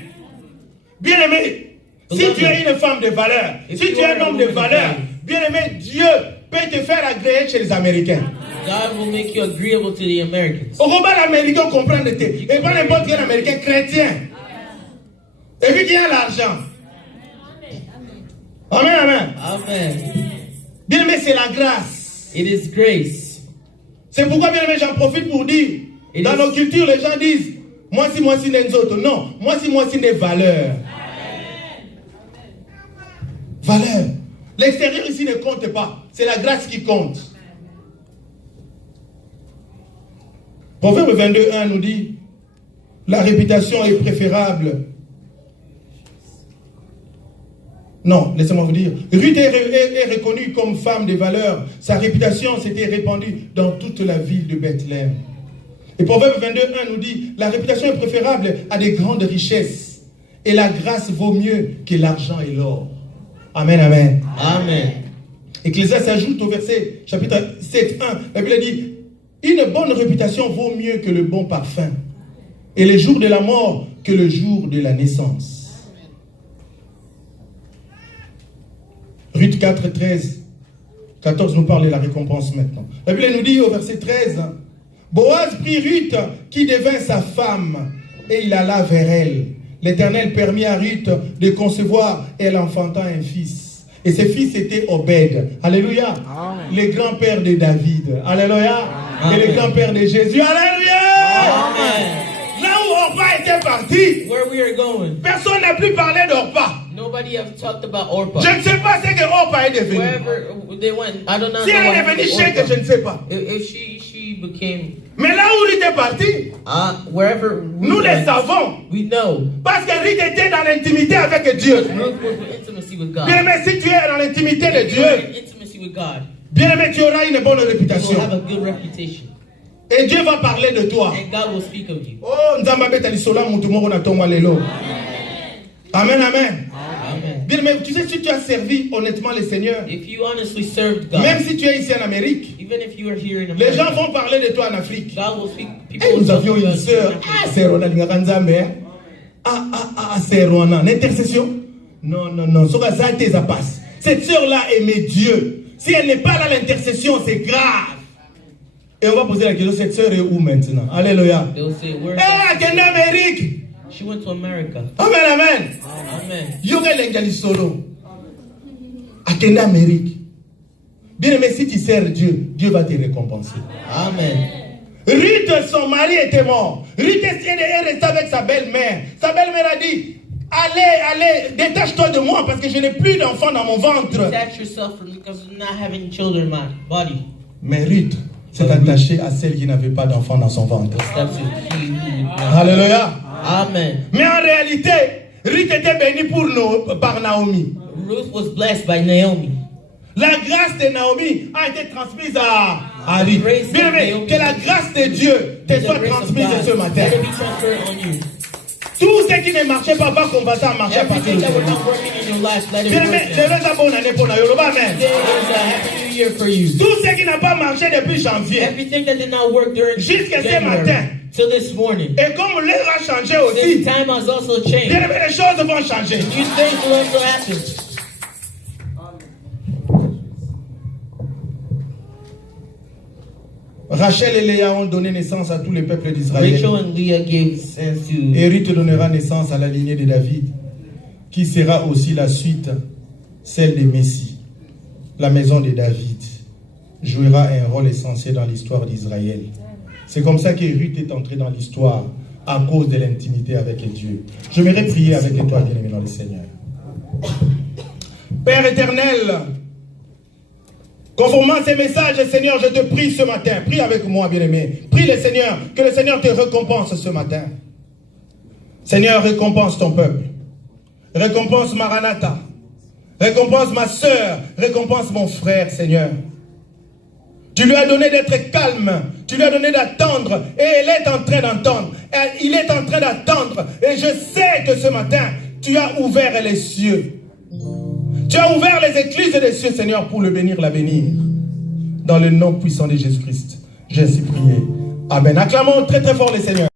Bien aimé, si tu es une femme de valeur, si tu es un homme de valeur, bien aimé, Dieu peut te faire agréer chez les Américains. God will make you agreeable to the Americans. Au combat, l'Américain comprend de te. Et pas n'importe quel Américain chrétien. Et puis qui a l'argent. Amen, amen. Amen. Bien aimé, c'est la grâce. It is grace. C'est pourquoi, bien aimé, j'en profite pour dire, dans nos cultures, les gens disent, moi si les autres. Non, moi si des valeurs. Valeurs. L'extérieur ici ne compte pas. C'est la grâce qui compte. Proverbe 22:1 nous dit, la réputation est préférable. Non, laissez-moi vous dire. Ruth est reconnue comme femme de valeur. Sa réputation s'était répandue dans toute la ville de Bethléem. Et Proverbe 22:1 nous dit, la réputation est préférable à des grandes richesses. Et la grâce vaut mieux que l'argent et l'or. Amen, amen. Amen. Ecclésiaste ajoute au verset chapitre 7:1, la Bible dit, une bonne réputation vaut mieux que le bon parfum, et le jour de la mort que le jour de la naissance. Ruth 4:13-14 nous parle de la récompense maintenant. La Bible nous dit au verset 13, Boaz prit Ruth qui devint sa femme, et il alla vers elle. L'Éternel permit à Ruth de concevoir, et elle enfanta un fils. Et ce fils était Obed. Alléluia. Amen. Le grand-père de David. Alléluia. Amen. Et le grand-père de Jésus. Alléluia. Amen. Là où Orpa était parti, Where we are going, personne n'a plus parlé d'Orpa. nobody have talked about Orpah. Je ne sais pas ce que Orpa est devenu. Wherever they went, I don't know. Si elle est devenue chèque, je ne sais pas. If she became, Mais là où il était parti, wherever nous le savons. we know. Parce que Ruth était dans l'intimité avec Dieu. Ruth was in intimacy with God. Bien aimé, si tu es dans l'intimité de If you are in Dieu, intimacy with God, bien aimé, tu auras une bonne you réputation. will have a good reputation, Et Dieu va parler de toi. and God will speak of you. Oh, nzamba beta lisola mutu moko na tongo lelo. Amen, amen. Amen. Bien, mais tu sais, si tu as servi honnêtement le Seigneur, If you honestly served God, même si tu es ici en Amérique, even if you are here in les gens America, vont parler de toi en Afrique. God will speak. People Et will nous talk avions about une you sœur, in Africa. c'est Ronald Ngakanzambe. C'est Ronald. L'intercession? Non. Soka zate ça passe. Cette sœur-là aimait Dieu. Si elle n'est pas là, l'intercession, c'est grave. Et on va poser la question, cette sœur est où maintenant? Alléluia. They will say, "Where's Eh, that?" elle est en Amérique. She went to America. Amen, amen. Amen. Yoga lengali solo. Akende Amérique. Bien aimé, si tu sers Dieu, Dieu va te récompenser. Amen. Ruth, son mari était mort. Ruth est restée avec sa belle-mère. Sa belle-mère a dit, allez, détache-toi de moi parce que je n'ai plus d'enfants dans mon ventre. Detach yourself from me because you're not having children in my body. Mais Ruth s'est attachée à celle qui n'avait pas d'enfants dans son ventre. That's he who did not. Alléluia. Amen. Mais en réalité, Ruth était bénie par Naomi. Ruth was blessed by Naomi. La grâce de Naomi a été transmise à Ruth. Bien aimé, que la grâce de Dieu te soit transmise ce matin. Let it be transferred on you. Tout ce qui ne marchait pas va commencer à marcher à partir Everything that was d'aujourd'hui. not working in your life, let it Bien aimé, work je now. veux la bonne année pour Nayola. Amen. Today is a happy new year for you. Tout ce qui n'a pas marché depuis janvier Everything that did not work during jusqu'à ce January, matin, till this morning. Et comme l'heure a changé This aussi, time has also changed. bien aimé, les choses vont changer. New things will also happen. Rachel et Léa ont donné naissance à tous les peuples d'Israël. Rachel and Leah gave sense to. Et Ruth donnera naissance à la lignée de David, qui sera aussi la suite, celle des Messies. La maison de David jouera un rôle essentiel dans l'histoire d'Israël. C'est comme ça que Ruth est entrée dans l'histoire, à cause de l'intimité avec Dieu. J'aimerais prier avec toi, bien-aimé dans le Seigneur. Père éternel, conformément à ces messages, Seigneur, je te prie ce matin. Prie avec moi, bien-aimé. Prie le Seigneur, que le Seigneur te récompense ce matin. Seigneur, récompense ton peuple. Récompense Maranatha. Récompense ma soeur. Récompense mon frère, Seigneur. Tu lui as donné d'être calme. Tu lui as donné d'attendre. Et elle est en train d'entendre. Il est en train d'attendre. Et je sais que ce matin, tu as ouvert les cieux. Tu as ouvert les écluses des cieux, Seigneur, pour le bénir, la bénir. Dans le nom puissant de Jésus-Christ, j'ai ainsi prié. Amen. Acclamons très très fort le Seigneur.